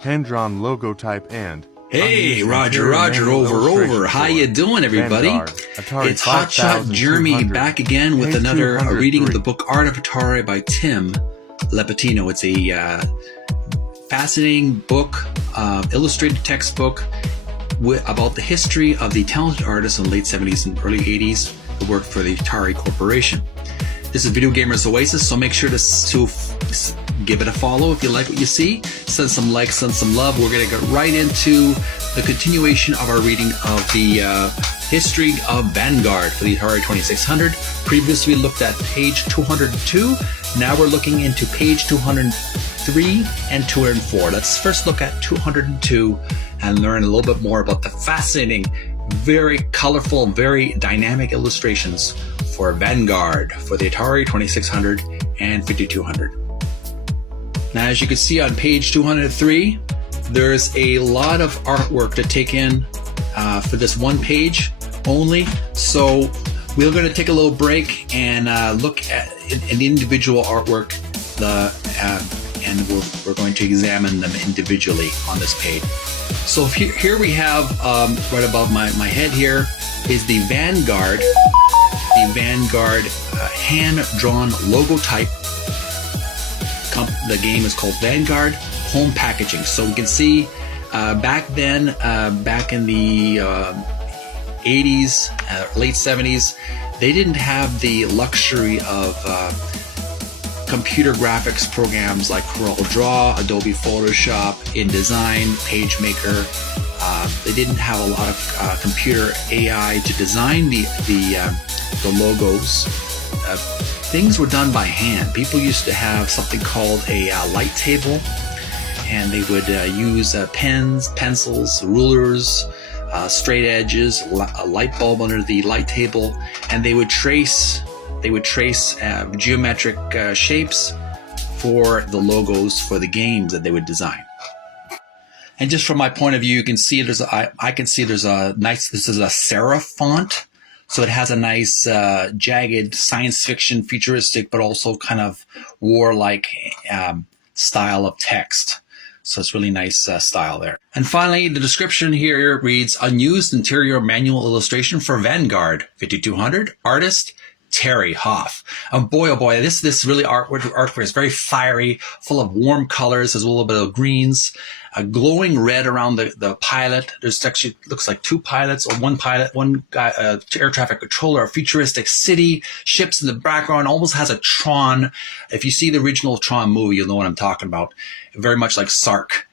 hand-drawn logo type and Hey, Roger, over. How you doing, everybody? It's Hotshot Jeremy back again with another reading of the book Art of Atari by Tim Lapetino. It's a fascinating book, illustrated textbook about the history of the talented artists in the late 70s and early 80s who worked for the Atari Corporation. This is Video Gamers Oasis, so make sure to give it a follow if you like what you see. Send some likes, send some love. We're going to get right into the continuation of our reading of the history of Vanguard for the Atari 2600. Previously, we looked at page 202. Now we're looking into page 203 and 204. Let's first look at 202 and learn a little bit more about the fascinating, very colorful, very dynamic illustrations for Vanguard for the Atari 2600 and 5200. Now, as you can see on page 203, there's a lot of artwork to take in for this one page only. So we're going to take a little break and look at an individual artwork, and we're going to examine them individually on this page. So here we have, right above my head here, is the Vanguard hand-drawn logo type. The game is called Vanguard Home Packaging. So we can see back then, back in the 80s, late 70s, they didn't have the luxury of computer graphics programs like CorelDRAW, Adobe Photoshop, InDesign, PageMaker. They didn't have a lot of computer AI to design the logos. Things were done by hand. People used to have something called a light table, and they would use pens, pencils, rulers, straight edges, a light bulb under the light table, and they would trace geometric shapes for the logos for the games that they would design. And just from my point of view, you can see this is a serif font. So it has a nice jagged science fiction, futuristic, but also kind of warlike style of text. So it's really nice style there. And finally, the description here reads, Unused interior manual illustration for Vanguard 5200, artist Terry Hoff. And boy, oh boy, this really artwork is very fiery, full of warm colors. There's a little bit of greens, a glowing red around the pilot. There's actually looks like two pilots, or one pilot, one guy, air traffic controller, a futuristic city, ships in the background, almost has a Tron. If you see the original Tron movie, you'll know what I'm talking about. Very much like Sark